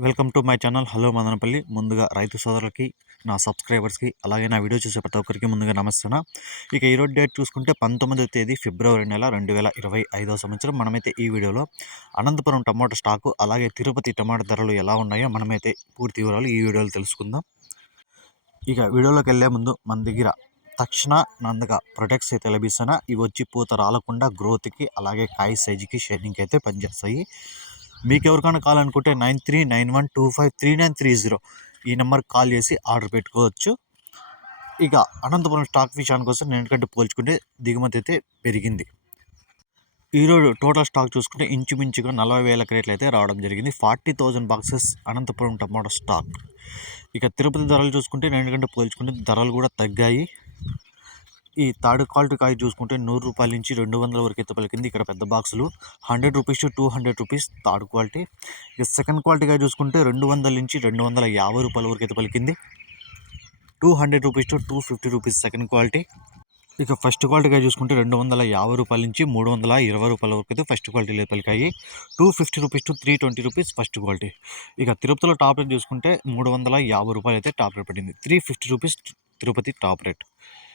Welcome to my channel. Hello Madanapalle. ముందుగా రైతు సోదరులకి నా సబ్స్క్రైబర్స్కి అలాగే నా వీడియో చూసే ప్రతి ఒక్కరికి ముందుగా నమస్తున్నా ఇక ఈరోజు డేట్ చూసుకుంటే పంతొమ్మిదవ తేదీ ఫిబ్రవరి నెల రెండు వేల ఇరవై ఐదవ సంవత్సరం. మనమైతే ఈ వీడియోలో అనంతపురం టమాటో స్టాకు అలాగే తిరుపతి టమాటో ధరలు ఎలా ఉన్నాయో మనమైతే పూర్తి వివరాలు ఈ వీడియోలో తెలుసుకుందాం. ఇక వీడియోలోకి వెళ్ళే ముందు మన దగ్గర తక్షణ నందగా ప్రొటెక్ట్స్ అయితే లభిస్తున్నా ఇవి వచ్చి పూత రాలకుండా గ్రోత్కి అలాగే కాయ సైజుకి షేడింగ్కి అయితే పనిచేస్తాయి. మీకు ఎవరికైనా కావాలనుకుంటే nine three nine one two five three nine three zero ఈ నెంబర్కి కాల్ చేసి ఆర్డర్ పెట్టుకోవచ్చు. ఇక అనంతపురం స్టాక్ విషయానికి వస్తే పోల్చుకుంటే దిగుమతి అయితే పెరిగింది. ఈరోజు టోటల్ స్టాక్ చూసుకుంటే ఇంచుమించుగా నలభై వేల క్రేట్లు అయితే రావడం జరిగింది. Forty thousand boxes Anantapuram tomato stock. ఇక తిరుపతి ధరలు చూసుకుంటే నేను పోల్చుకుంటే ధరలు కూడా తగ్గాయి. ఈ థర్డ్ క్వాలిటీ కాయ చూసుకుంటే నూరు రూపాయల నుంచి రెండు వందల వరకు అయితే పలికింది ఇక్కడ పెద్ద బాక్సులు. Hundred rupees to two hundred rupees third quality. ఇక సెకండ్ క్వాలిటీ కాయ చూసుకుంటే రెండు వందల నుంచి రెండు వందల యాభై రూపాయల వరకు అయితే పలికింది two hundred rupees to two fifty rupees second quality. ఇక ఫస్ట్ క్వాలిటీగా చూసుకుంటే రెండు వందల యాభై రూపాయల నుంచి మూడు వందల ఇరవై రూపాయల వరకు అయితే ఫస్ట్ క్వాలిటీలో పలికాయి two fifty rupees to three twenty rupees first quality. ఇక తిరుపతిలో టాప్ రేట్ చూసుకుంటే మూడు వందల యాభై రూపాయలు అయితే టాప్ రేట్ పడింది. Three fifty rupees Tirupati top rate.